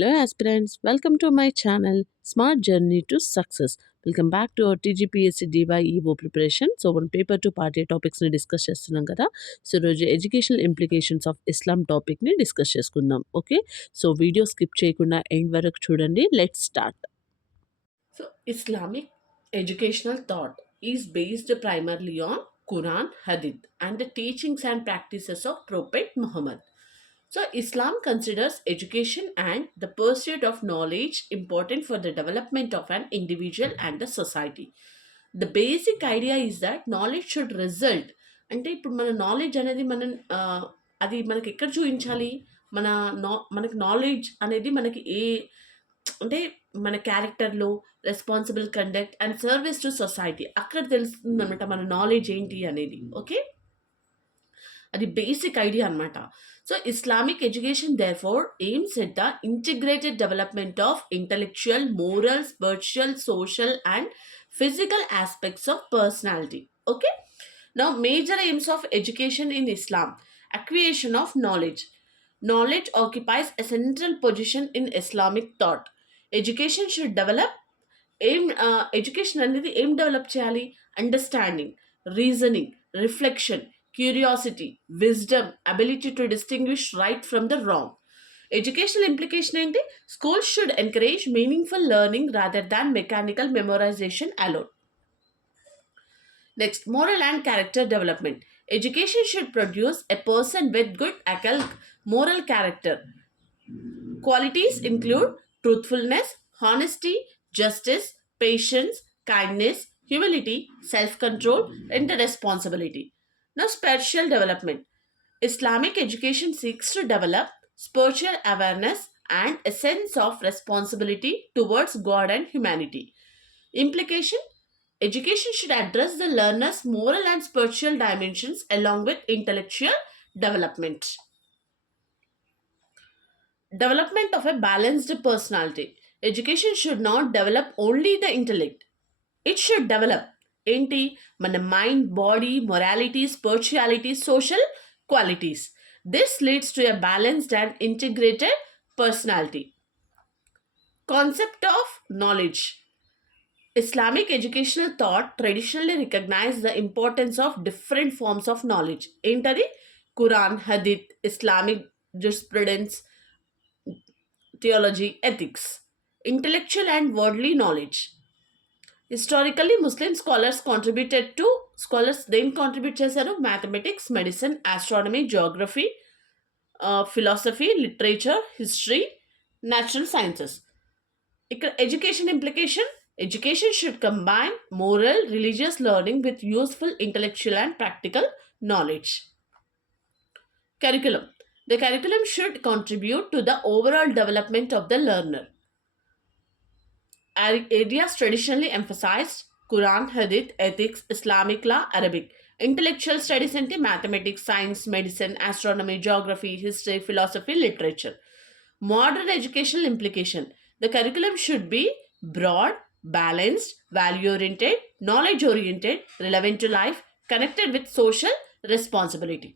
Hello, aspirants. Welcome to my channel, Smart Journey to Success. Welcome back to our TGPSC DYEO preparation. So, one paper to party topics ని discuss చేస్తున్నాం కదా. So, రోజు educational implications of Islam topic ని discuss చేసుకుందాం. Okay, so video skip చేయకుండా end వరకు చూడండి. Let's start. So, Islamic educational thought is based primarily on Quran, Hadith, and the teachings and practices of Prophet Muhammad. So, Islam considers education and the pursuit of knowledge important for the development of an individual and the society. The basic idea is that knowledge should result. అంటే ఇప్పుడు మన knowledge అనేది మనం అది మనకి ఎక్కడ చూపించాలి? మన మనకి నాలెడ్జ్ అనేది మనకి అంటే మన క్యారెక్టర్లో responsible conduct and service to society అక్కడ తెలుస్తుంది అనమాట మన నాలెడ్జ్ ఏంటి అనేది. ఓకే, అది బేసిక్ ఐడియా అనమాట. So Islamic education therefore aims at the integrated development of intellectual, moral, spiritual, social and physical aspects of personality. Okay, now major aims of education in Islam: acquisition of knowledge. Knowledge occupies a central position in Islamic thought. Education should develop education అనేది ఏం develop చేయాలి? Understanding, reasoning, reflection, curiosity, wisdom, ability to distinguish right from the wrong. Educational implication ఏంటి? Schools should encourage meaningful learning rather than mechanical memorization alone. Next, moral and character development. Education should produce a person with good moral character. Qualities include truthfulness, honesty, justice, patience, kindness, humility, self-control, and responsibility. Now, spiritual development. Islamic education seeks to develop spiritual awareness and a sense of responsibility towards God and humanity. Implication: education should address the learner's moral and spiritual dimensions along with intellectual development. Development of a balanced personality. Education should not develop only the intellect. It should develop ఏంటి? మన mind, body, morality, spirituality, social qualities. This leads to a balanced and integrated personality. Concept of knowledge. Islamic educational thought traditionally recognized the importance of different forms of knowledge. Entadi Quran, Hadith, Islamic jurisprudence, theology, ethics, intellectual and worldly knowledge. Historically, Muslim scholars then contribute చేశారు mathematics, medicine, astronomy, geography, philosophy, literature, history, natural sciences. ఇక్కడ education implication: education should combine moral, religious learning with useful intellectual and practical knowledge. Curriculum. The curriculum should contribute to the overall development of the learner. Areas traditionally emphasized: Quran, Hadith, ethics, Islamic law, Arabic. Intellectual studies into mathematics, science, medicine, astronomy, geography, history, philosophy, literature. Modern educational implication: the curriculum should be broad, balanced, value-oriented, knowledge-oriented, relevant to life, connected with social responsibility.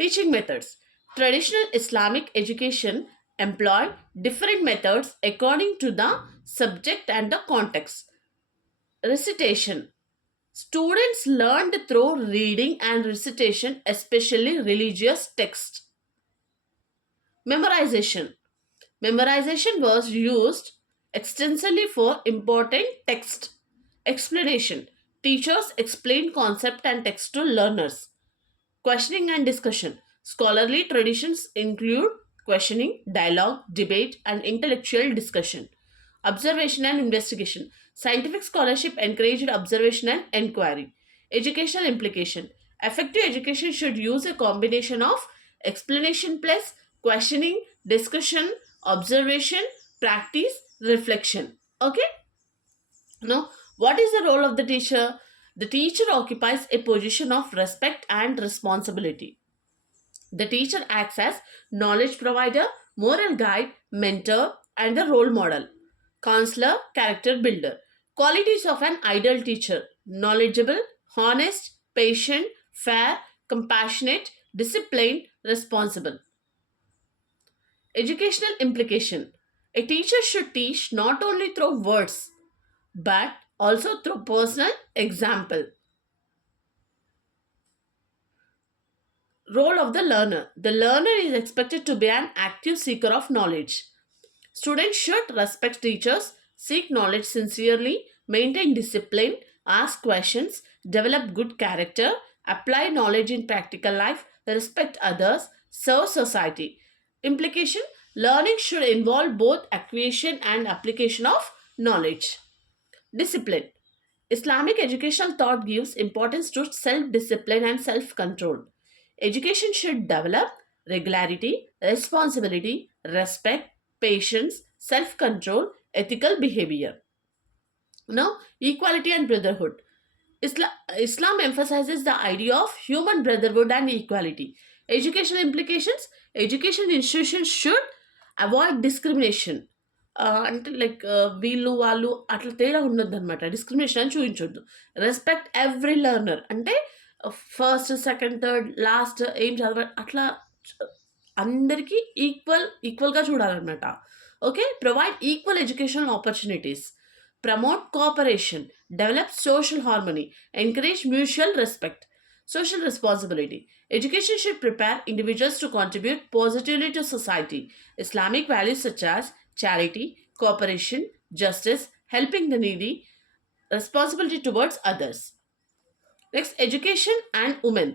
Teaching methods. Traditional Islamic education employed different methods according to the subject and the context. Recitation. Students learned through reading and recitation, especially religious texts. Memorization. Memorization was used extensively for important text. Explanation. Teachers explain concept and text to learners. Questioning and discussion. Scholarly traditions include questioning, dialogue, debate, and intellectual discussion. Observation and investigation. Scientific scholarship encouraged observation and inquiry. Educational implication. Effective education should use a combination of explanation plus questioning, discussion, observation, practice, reflection. Okay? Now, what is the role of the teacher? The teacher occupies a position of respect and responsibility. The teacher acts as knowledge provider, moral guide, mentor, and the role model. Counselor, character builder. Qualities of an ideal teacher: knowledgeable, honest, patient, fair, compassionate, disciplined, responsible. Educational implication. A teacher should teach not only through words but also through personal example. Role of the learner. The learner is expected to be an active seeker of knowledge. Students should respect teachers, seek knowledge sincerely, maintain discipline, ask questions, develop good character, apply knowledge in practical life, respect others, serve society. Implication. Learning should involve both acquisition and application of knowledge. Discipline. Islamic educational thought gives importance to self discipline and self control. Education should develop regularity, responsibility, respect, patience, self control, ethical behavior. Now, equality and brotherhood. Islam emphasizes the idea of human brotherhood and equality. Educational implications. Education institutions should avoid discrimination. అంటే like వీళ్ళు వాళ్ళు అట్లా తేడా ఉండొద్దు అనమాట. Discrimination అని చూపించొద్దు. Respect every learner అంటే ఫస్ట్ సెకండ్ థర్డ్ లాస్ట్ ఏం చదవ అట్లా అందరికీ ఈక్వల్గా చూడాలన్నమాట. Okay, provide equal educational opportunities, promote cooperation, develop social harmony, encourage mutual respect. Social responsibility. Education should prepare individuals to contribute positively to society. Islamic values such as charity, cooperation, justice, helping the needy, responsibility towards others. Next, education and women.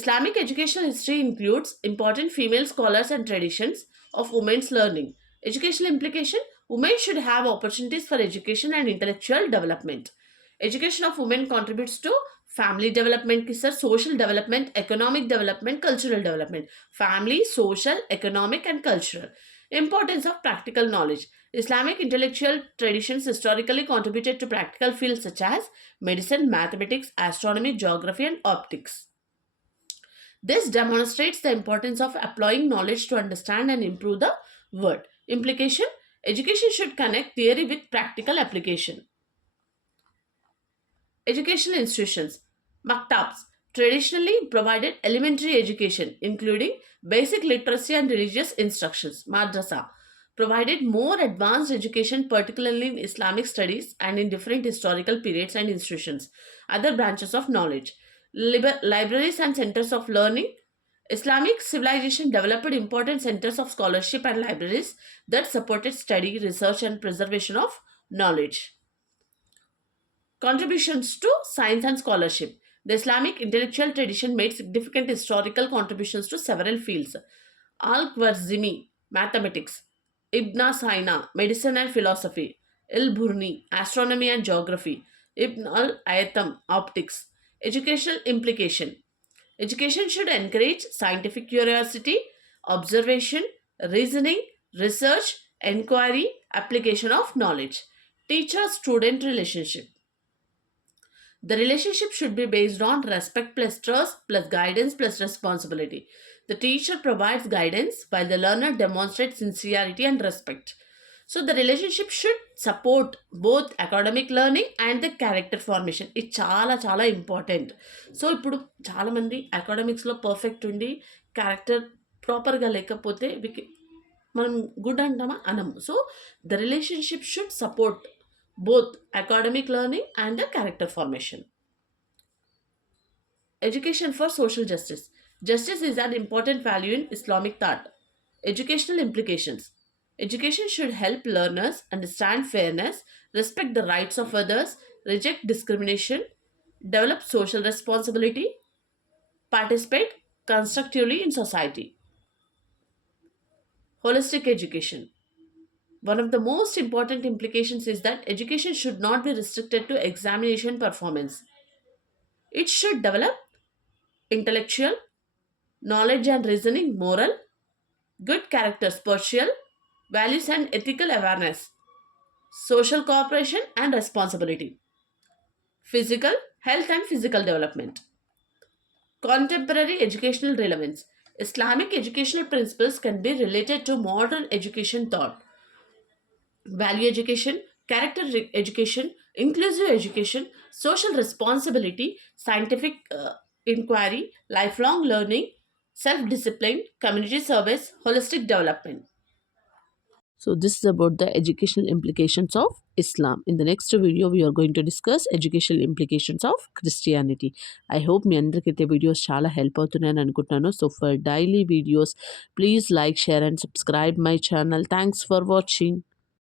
Islamic educational history includes important female scholars and traditions of women's learning. Educational implication. Women should have opportunities for education and intellectual development. Education of women contributes to family development, ki sir, social development, economic development, cultural development. Family, social, economic, and cultural. Importance of practical knowledge. Islamic intellectual traditions historically contributed to practical fields such as medicine, mathematics, astronomy, geography, and optics. This demonstrates the importance of applying knowledge to understand and improve the world. Implication. Education should connect theory with practical application. Educational institutions. Maktabs traditionally provided elementary education, including basic literacy and religious instructions. Madrasa provided more advanced education, particularly in Islamic studies and in different historical periods and institutions. Other branches of knowledge. Libraries and centers of learning. Islamic civilization developed important centers of scholarship and libraries that supported study, research, and preservation of knowledge. Contributions to science and scholarship. The Islamic intellectual tradition made significant historical contributions to several fields. Al-Khwarizmi, mathematics; Ibn Sina, medicine and philosophy; Al-Burni, astronomy and geography; Ibn al-Haytham, optics. Educational implication. Education should encourage scientific curiosity, observation, reasoning, research, inquiry, application of knowledge. Teacher-student relationship. The relationship should be based on respect plus trust plus guidance plus responsibility. The teacher provides guidance while the learner demonstrates sincerity and respect. So the relationship should support both academic learning and the character formation. ఇది చాలా చాలా important. So ఇప్పుడు చాలామంది అకాడమిక్స్లో perfect ఉండి character ప్రాపర్గా లేకపోతే మనం good అంటామా అనము. So the relationship should support both academic learning and the character formation. Education for social justice. Justice is an important value in Islamic thought. Educational implications. Education should help learners understand fairness, respect the rights of others, reject discrimination, develop social responsibility, participate constructively in society. Holistic education. One of the most important implications is that education should not be restricted to examination performance. It should develop intellectual, knowledge and reasoning, moral, good character, spiritual, values and ethical awareness, social cooperation and responsibility, physical, health and physical development. Contemporary educational relevance. Islamic educational principles can be related to modern education thought. Value education, character education, inclusive education, social responsibility, scientific inquiry, lifelong learning, self discipline, community service, holistic development. So this is about the educational implications of Islam. In the next video, we are going to discuss educational implications of Christianity. I hope మీ అందరికైతే videos చాలా help అవుతున్నాయని అనుకుంటున్నాను. So for daily videos, please like, share and subscribe my channel. Thanks for watching.